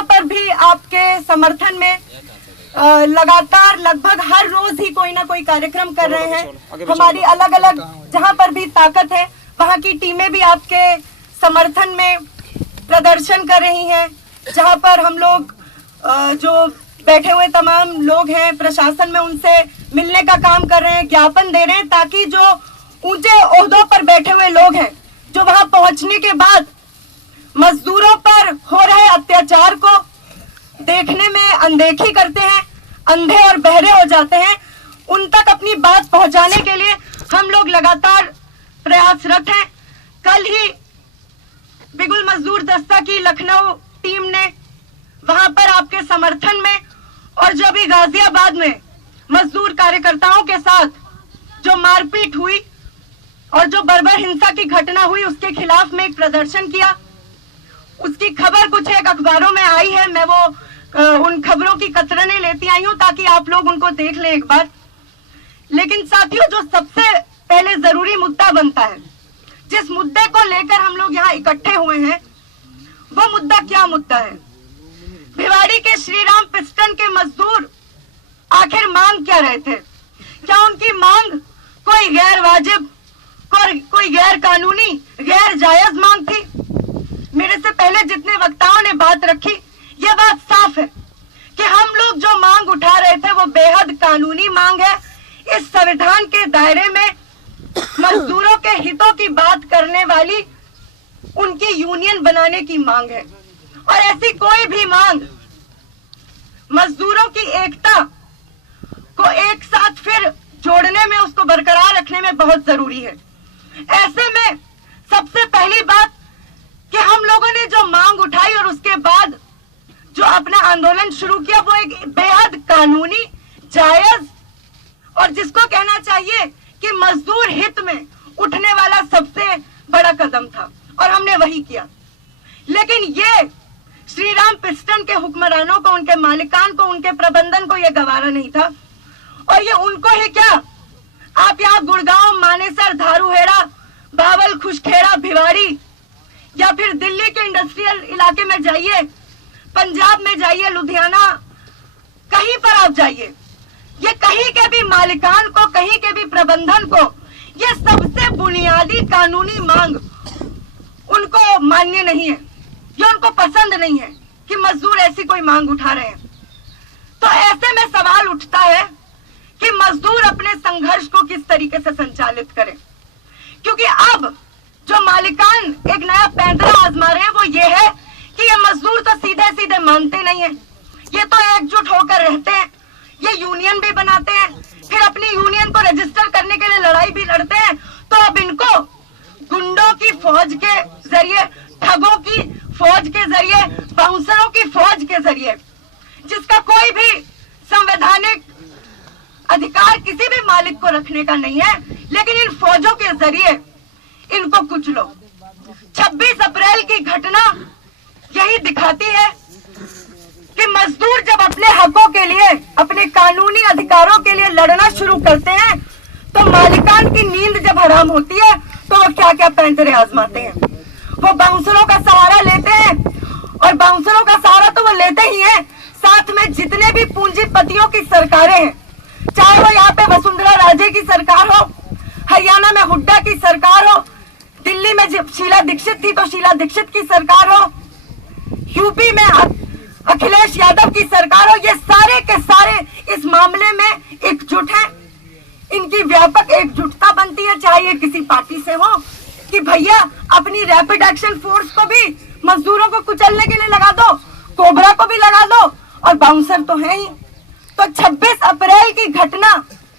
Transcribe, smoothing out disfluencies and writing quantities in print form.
जहां पर भी आपके समर्थन में लगातार लगभग हर रोज ही कोई ना कोई कार्यक्रम कर रहे हैं। हमारी अलग अलग जहां पर भी ताकत है वहां की टीमें भी आपके समर्थन में प्रदर्शन कर रही हैं। जहां पर हम लोग जो बैठे हुए तमाम लोग हैं प्रशासन में उनसे मिलने का काम कर रहे हैं, ज्ञापन दे रहे हैं, ताकि जो ऊंचे ओहदों पर बैठे हुए लोग हैं जो वहां पहुंचने के बाद मजदूरों पर हो रहे अत्याचार को देखने में अनदेखी करते हैं, अंधे और बहरे हो जाते हैं, उन तक अपनी बात पहुंचाने के लिए हम लोग लगातार प्रयासरत हैं। कल ही बिगुल मजदूर दस्ता की लखनऊ टीम ने वहां पर आपके समर्थन में और जो भी गाजियाबाद में मजदूर कार्यकर्ताओं के साथ जो मारपीट हुई और जो बर्बर हिंसा की घटना हुई उसके खिलाफ में एक प्रदर्शन किया। उसकी खबर कुछ एक अखबारों में आई है, मैं वो उन खबरों की कतरने लेती आई हूं ताकि आप लोग उनको देख लें एक बार। लेकिन साथियों, जो सबसे पहले जरूरी मुद्दा बनता है, जिस मुद्दे को लेकर हम लोग यहाँ इकट्ठे हुए हैं, वो मुद्दा क्या मुद्दा है? भिवाड़ी के श्रीराम पिस्टन के मजदूर आखिर मांग क्या रहे थे? क्या उनकी मांग कोई गैर वाजिब, कोई गैर कानूनी, गैर जायज मांग थी? मेरे से पहले जितने वक्ताओं ने बात रखी, ये बात साफ है कि हम लोग जो मांग उठा रहे थे वो बेहद कानूनी मांग है। इस संविधान के दायरे में मजदूरों के हितों की बात करने वाली उनकी यूनियन बनाने की मांग है। और ऐसी कोई भी मांग मजदूरों की एकता को एक साथ फिर जोड़ने में, उसको बरकरार रखने में बहुत जरूरी है। ऐसे में सबसे पहली बात कि हम लोगों ने जो मांग उठाई और उसके बाद जो अपना आंदोलन शुरू किया वो एक बेहद कानूनी, जायज और जिसको कहना चाहिए कि मजदूर हित में उठने वाला सबसे बड़ा कदम था और हमने वही किया। लेकिन ये श्रीराम पिस्टन के हुक्मरानों को, उनके मालिकान को, उनके प्रबंधन को ये गवारा नहीं था। और ये उनको ही क्या, आप यहाँ गुड़गांव, मानेसर, धारूहेड़ा, बावल, खुशखेड़ा, भिवाड़ी या फिर दिल्ली के इंडस्ट्रियल इलाके में जाइए, पंजाब में जाइए, लुधियाना, कहीं पर आप जाइए, ये कहीं के भी मालिकान को, कहीं के भी प्रबंधन को ये सबसे बुनियादी कानूनी मांग उनको मान्य नहीं है, ये उनको पसंद नहीं है कि मजदूर ऐसी कोई मांग उठा रहे हैं। तो ऐसे में सवाल उठता है कि मजदूर अपने संघर्ष को किस तरीके से संचालित करें, क्योंकि अब जो मालिकान एक नया पैंतरा आजमा रहे हैं वो ये है कि ये मजदूर तो सीधे सीधे मानते नहीं है, ये तो एकजुट होकर रहते हैं, ये यूनियन भी बनाते हैं, फिर अपनी यूनियन को रजिस्टर करने के लिए लड़ाई भी लड़ते हैं। तो अब इनको गुंडों की फौज के जरिए, ठगों की फौज के जरिए, बाउंसरों की फौज के जरिए, जिसका कोई भी संवैधानिक अधिकार किसी भी मालिक को रखने का नहीं है, लेकिन इन फौजों के जरिए इनको कुचलो। 26 अप्रैल की घटना यही दिखाती है कि मजदूर जब अपने हकों के लिए, अपने कानूनी अधिकारों के लिए लड़ना शुरू करते हैं तो मालिकान की नींद जब हराम होती है तो वो क्या क्या पैंतरे आजमाते हैं। वो बाउंसरों का सहारा लेते हैं और बाउंसरों का सहारा तो वो लेते ही हैं, साथ में जितने भी पूंजीपतियों की सरकारें हैं, चाहे वो यहाँ पे वसुंधरा राजे की सरकार हो, हरियाणा में हुड्डा की सरकार हो, दिल्ली में जब शीला दीक्षित थी तो शीला दीक्षित की सरकार हो, यूपी में अखिलेश यादव की सरकार हो, ये सारे के सारे इस मामले में एकजुट हैं। इनकी व्यापक एकजुटता बनती है, चाहे ये किसी पार्टी से हो, कि भैया अपनी रैपिड एक्शन फोर्स को भी मजदूरों को कुचलने के लिए लगा दो, कोबरा को भी लगा दो, और बाउंसर तो है ही। तो 26 अप्रैल की घटना